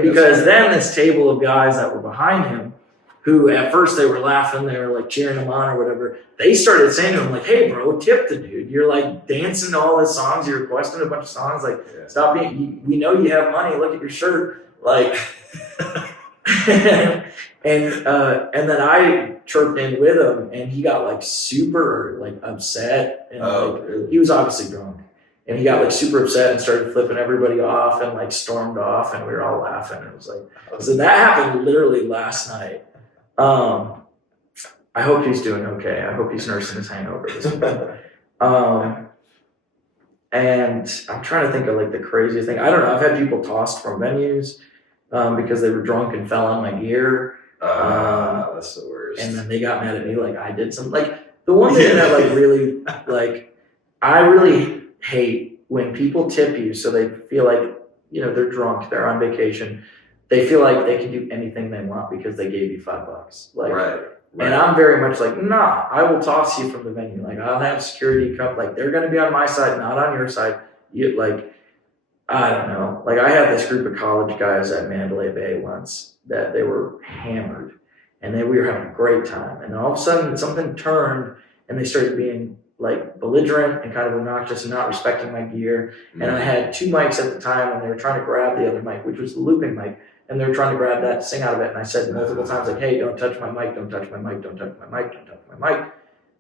Because then this table of guys that were behind him, who at first they were laughing, they were like cheering him on or whatever. They started saying to him like, "Hey, bro, tip the dude. You're like dancing to all his songs. You're requesting a bunch of songs. Like, stop being. We know you have money. Look at your shirt. Like." and then I chirped in with him, and he got like super like upset, and really? He was obviously drunk, and he got like super upset and started flipping everybody off and like stormed off, and we were all laughing. And it was like, so that happened literally last night. I hope he's doing okay. I hope he's nursing his hangover this week. And I'm trying to think of like the craziest thing. I don't know. I've had people tossed from venues because they were drunk and fell on my gear. That's the worst. And then they got mad at me like I did some like the one thing that like really like I really hate when people tip you so they feel like, you know, they're drunk, they're on vacation, they feel like they can do anything they want because they gave you $5. Like, right. And I'm very much like, nah, I will toss you from the venue. Like I'll have security come, like they're gonna be on my side, not on your side. You like, I don't know. Like I had this group of college guys at Mandalay Bay once that they were hammered, and we were having a great time. And then all of a sudden something turned, and they started being like belligerent and kind of obnoxious and not respecting my gear. Mm-hmm. And I had 2 mics at the time, and they were trying to grab the other mic, which was the looping mic. And they were trying to grab that, sing out of it. And I said multiple times, like, hey, don't touch my mic, don't touch my mic, don't touch my mic, don't touch my mic.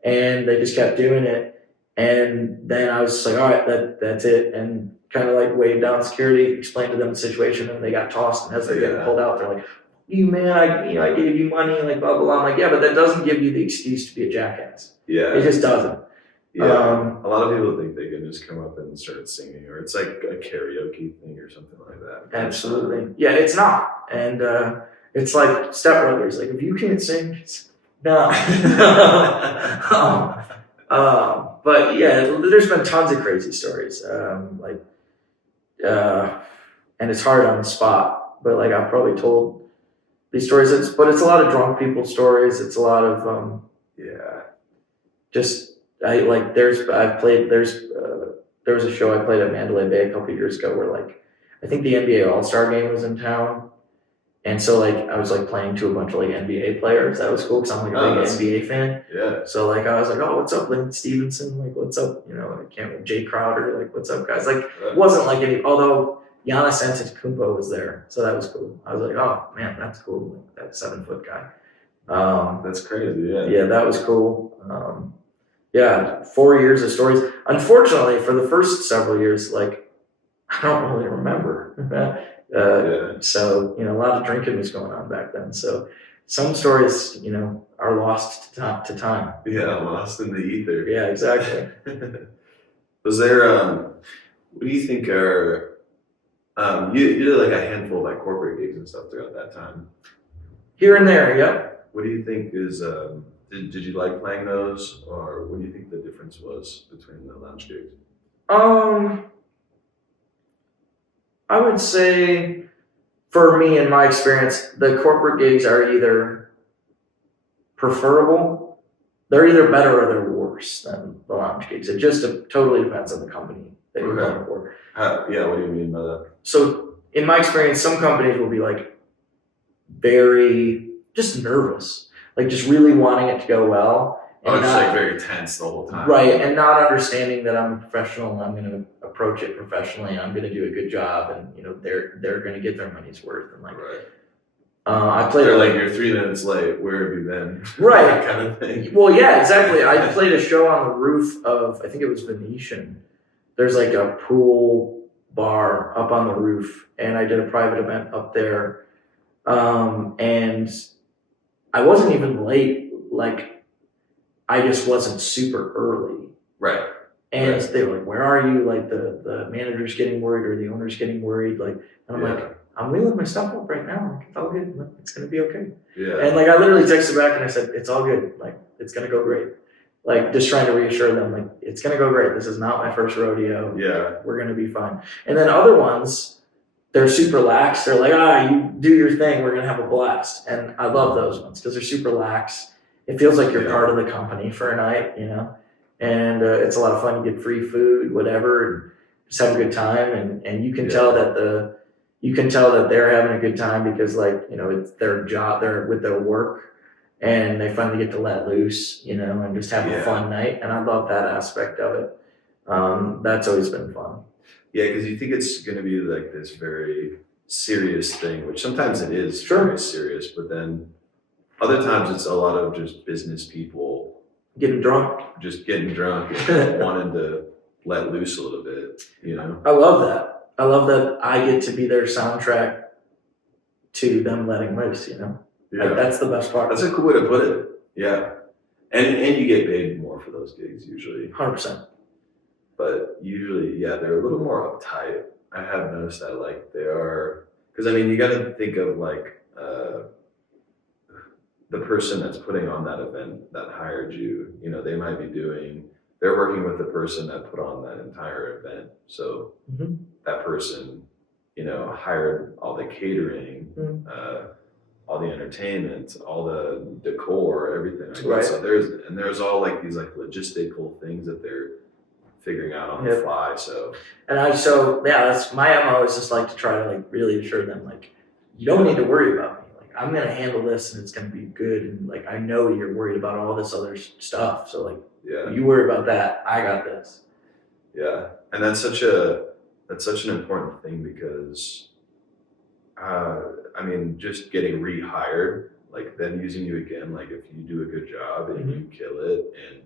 And they just kept doing it. And then I was just like, all right, that's it. And kind of like waved down security, explained to them the situation, and they got tossed. And as they're getting pulled out, they're like, you man, I gave you money, like blah, blah, blah. I'm like, yeah, but that doesn't give you the excuse to be a jackass. Yeah. It just doesn't. Yeah, a lot of people think they can just come up and start singing, or it's like a karaoke thing or something like that. Absolutely. Yeah, it's not. And it's like Step Brothers. Like, if you can't sing, no. But yeah, there's been tons of crazy stories. And it's hard on the spot. But like, I've probably told these stories. But it's a lot of drunk people stories. It's a lot of just. There was a show I played at Mandalay Bay a couple of years ago where like I think the NBA All-Star game was in town, and so like I was like playing to a bunch of like NBA players. That was cool because I'm like a big NBA fan. Yeah. So like I was like, oh, what's up, Lynn Stevenson? Like, what's up? You know, I can't Jay Crowder. Like, what's up, guys? Like, it wasn't like any. Although Giannis Antetokounmpo was there, so that was cool. I was like, oh man, that's cool. Like, that 7-foot guy. That's crazy. Yeah. Yeah, that was cool. 4 years of stories. Unfortunately, for the first several years, like I don't really remember. So you know, a lot of drinking was going on back then. So some stories, you know, are lost to time. Yeah, lost in the ether. Yeah, exactly. Was there? What do you think are? You did like a handful of like corporate gigs and stuff throughout that time. Here and there, yep. What do you think is? Did you like playing those, or what do you think the difference was between the lounge gigs? I would say, for me, in my experience, the corporate gigs are either preferable, they're either better or they're worse than the lounge gigs. It just totally depends on the company that you're going for. What do you mean by that? So, in my experience, some companies will be like very just nervous. Like just really wanting it to go well. And it's like very tense the whole time. Right, and not understanding that I'm a professional and I'm going to approach it professionally and I'm going to do a good job, and you know they're going to get their money's worth. And like, I played. They're like, you're 3 minutes late. Where have you been? Right, that kind of thing. Well, yeah, exactly. I played a show on the roof of, I think it was Venetian. There's like a pool bar up on the roof, and I did a private event up there, and I wasn't even late. Like I just wasn't super early. Right. And Right. they were like, "Where are you?" Like the manager's getting worried or the owner's getting worried. Like, and I'm Yeah. like, "I'm wheeling my stuff up right now. Like, it's all good. Like, it's gonna be okay." Yeah. And like I literally texted back and I said, "It's all good. Like it's gonna go great." Like just trying to reassure them, like it's gonna go great. This is not my first rodeo. Yeah. We're gonna be fine. And then other ones, they're super lax. They're like, you do your thing. We're gonna have a blast. And I love those ones because they're super lax. It feels like you're part of the company for a night, you know. And it's a lot of fun. You get free food, whatever, and just have a good time. And you can tell that they're having a good time because like you know it's their job. They're with their work, and they finally get to let loose, you know, and just have a fun night. And I love that aspect of it. That's always been fun. Yeah, because you think it's going to be like this very serious thing, which sometimes it is Sure. very serious, but then other times it's a lot of just business people Getting drunk. just getting drunk and wanting to let loose a little bit, you know? I love that. I love that I get to be their soundtrack to them letting loose, you know? Yeah. Like, that's the best part. That's a cool way to put it. Yeah. And you get paid more for those gigs usually. 100%. But usually, yeah, they're a little more uptight. I have noticed that, like, they are, because I mean, you got to think of like the person that's putting on that event that hired you. You know, they might be they're working with the person that put on that entire event. So that person, you know, hired all the catering, all the entertainment, all the decor, everything. Like Right. So there's all like these like logistical things that they're figuring out on the fly. So that's my MO is just like to try to like really assure them like you don't need to worry about me. Like I'm gonna handle this and it's gonna be good. And like I know you're worried about all this other stuff. So like you worry about that. I got this. Yeah, and that's such an important thing because I mean just getting rehired, like them using you again, like if you do a good job and you kill it and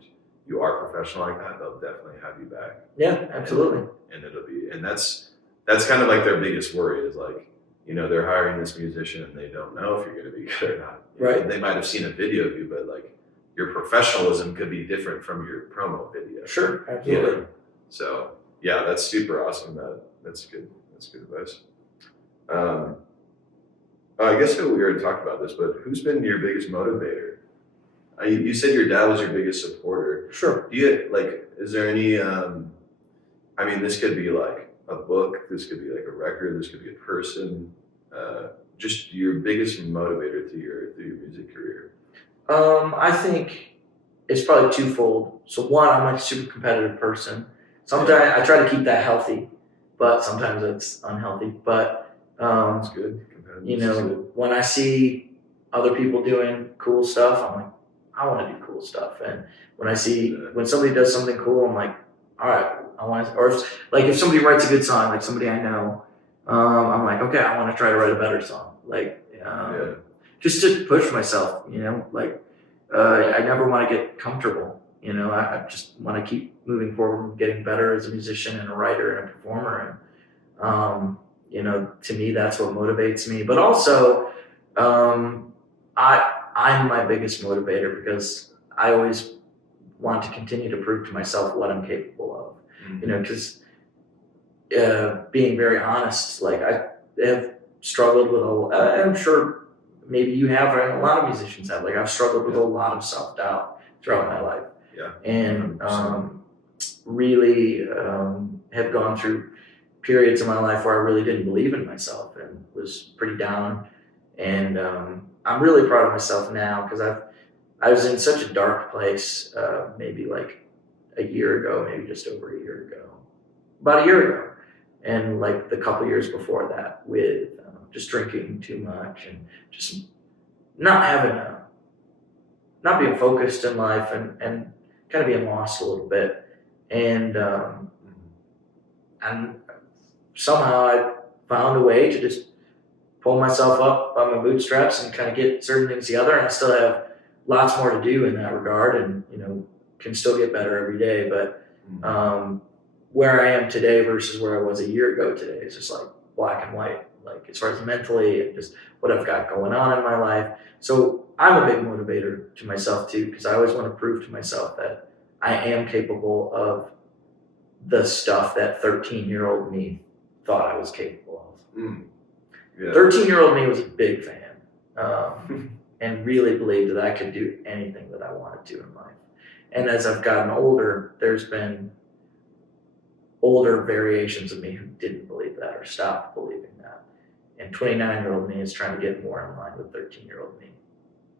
you are professional like that, they'll definitely have you back. Yeah, absolutely. And that's kind of like their biggest worry is like, you know, they're hiring this musician and they don't know if you're going to be good or not. Right. They might have seen a video of you, but like your professionalism could be different from your promo video. Sure, absolutely. You know? So yeah, that's super awesome. That's good. That's good advice. I guess we already talked about this, but who's been your biggest motivator? You said your dad was your biggest supporter. Sure. Do you like? Is there any? I mean, this could be like a book. This could be like a record. This could be a person. Just your biggest motivator through your music career. I think it's probably twofold. So one, I'm like a super competitive person. Sometimes I try to keep that healthy, but sometimes it's unhealthy. But that's good. You know, when I see other people doing cool stuff, I'm like, I want to do cool stuff. And when I see when somebody does something cool, I'm like, all right, I want to. Or if somebody writes a good song, like somebody I know, I'm like, okay, I want to try to write a better song. Like, just to push myself. You know, like I never want to get comfortable. You know, I just want to keep moving forward and getting better as a musician and a writer and a performer. And you know, to me, that's what motivates me. But also, I'm my biggest motivator because I always want to continue to prove to myself what I'm capable of. Mm-hmm. You know, because being very honest, like I have struggled with I'm sure maybe you have, and a lot of musicians have. Like I've struggled with a lot of self-doubt throughout my life. Yeah. And really have gone through periods of my life where I really didn't believe in myself and was pretty down. And I'm really proud of myself now because I was in such a dark place maybe like a year ago, maybe just over a year ago, about a year ago. And like the couple years before that with just drinking too much and just not being focused in life and kind of being lost a little bit. And somehow I found a way to just pull myself up by my bootstraps and kind of get certain things together. And I still have lots more to do in that regard and, you know, can still get better every day. But where I am today versus where I was a year ago today is just like black and white, like as far as mentally and just what I've got going on in my life. So I'm a big motivator to myself too, because I always want to prove to myself that I am capable of the stuff that 13-year-old me thought I was capable of. Yeah. 13-year-old me was a big fan, and really believed that I could do anything that I wanted to in life. And as I've gotten older, there's been older variations of me who didn't believe that or stopped believing that. And 29-year-old me is trying to get more in line with 13-year-old me.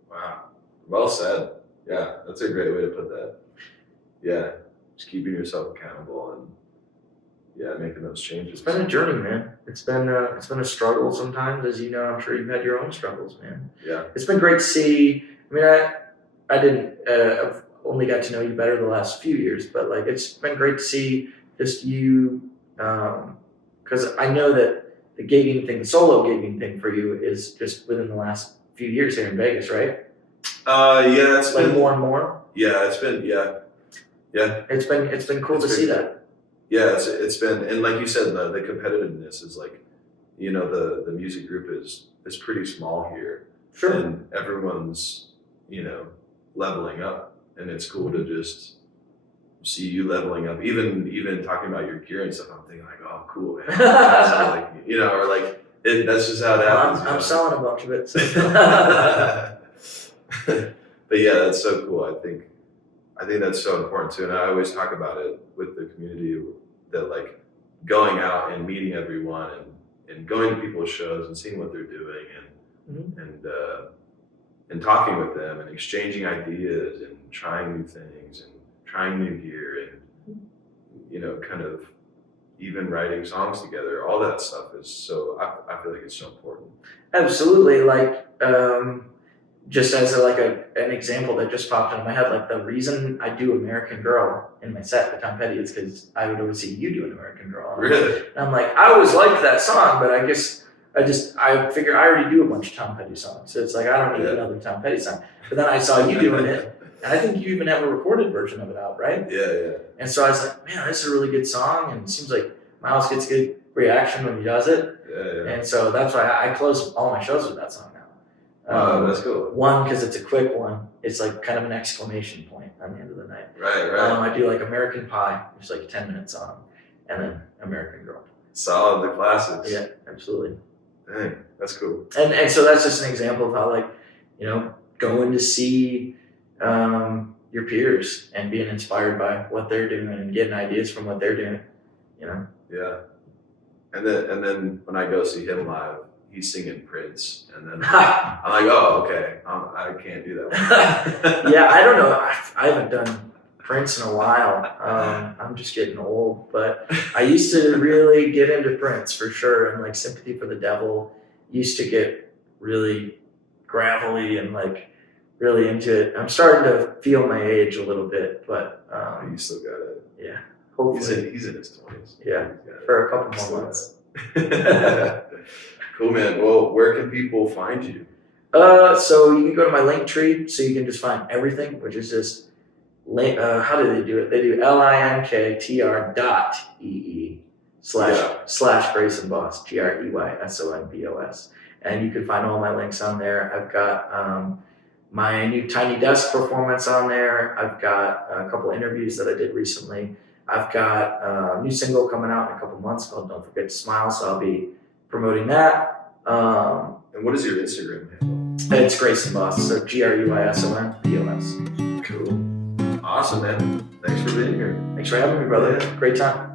Wow. Well said. Yeah, that's a great way to put that. Yeah, just keeping yourself accountable and making those changes. It's been a journey, man. It's been a struggle sometimes, as you know. I'm sure you've had your own struggles, man. Yeah. It's been great to see. I mean, I didn't. I've only got to know you better the last few years, but like it's been great to see just you, because I know that the gigging thing, the solo gigging thing for you is just within the last few years here in Vegas, right? Yeah, it's Like been more and more. Yeah, it's been It's been cool to see that. Yeah, it's been, and like you said, the competitiveness is like, the music group is pretty small here. Sure. And everyone's, leveling up, and it's cool to just see you leveling up. Even talking about your gear and stuff, I'm thinking like, oh, cool, man. Or like that's just how it happens. I'm selling a bunch of it. So. But yeah, that's so cool. I think that's so important too, and I always talk about it with the community that like going out and meeting everyone and going to people's shows and seeing what they're doing and talking with them and exchanging ideas and trying new things and trying new gear and kind of even writing songs together. All that stuff is so I feel like it's so important. Absolutely, like. Just as an example that just popped into my head, like the reason I do American Girl in my set with Tom Petty is because I would always see you do an American Girl. Really? And I'm like, I always liked that song, but I guess I figure I already do a bunch of Tom Petty songs. So it's like, I don't need another Tom Petty song. But then I saw you doing it, and I think you even have a recorded version of it out, right? Yeah. And so I was like, man, this is a really good song, and it seems like Miles gets good reaction when he does it. Yeah. And so that's why I close all my shows with that song now. That's cool. One, because it's a quick one. It's like kind of an exclamation point on the end of the night. Right. I do like American Pie, which is like a 10-minute song, and then American Girl. Solid, the classics. Yeah, absolutely. Dang, that's cool. And so that's just an example of how, like, going to see your peers and being inspired by what they're doing and getting ideas from what they're doing. Yeah. And then when I go see him live, he's singing Prince, and then I'm like, oh, okay, I can't do that one. Yeah, I don't know. I haven't done Prince in a while. I'm just getting old, but I used to really get into Prince for sure, and like Sympathy for the Devil used to get really gravelly and like really into it. I'm starting to feel my age a little bit, but you still got it. Yeah, hopefully. He's in his 20s. Yeah, for a couple more months. Cool, man. Well, where can people find you? So you can go to my link tree, so you can just find everything, which is just how do they do it? They do linktr.ee/Greyson Bos, GreysonBos, and you can find all my links on there. I've got my new Tiny Desk performance on there. I've got a couple interviews that I did recently. I've got a new single coming out in a couple months called "Don't Forget to Smile," so I'll be promoting that. And what is your Instagram handle? It's Greyson Bos, so GreysonBos. Cool. Awesome, man. Thanks for being here. Thanks for having me, brother. Great time.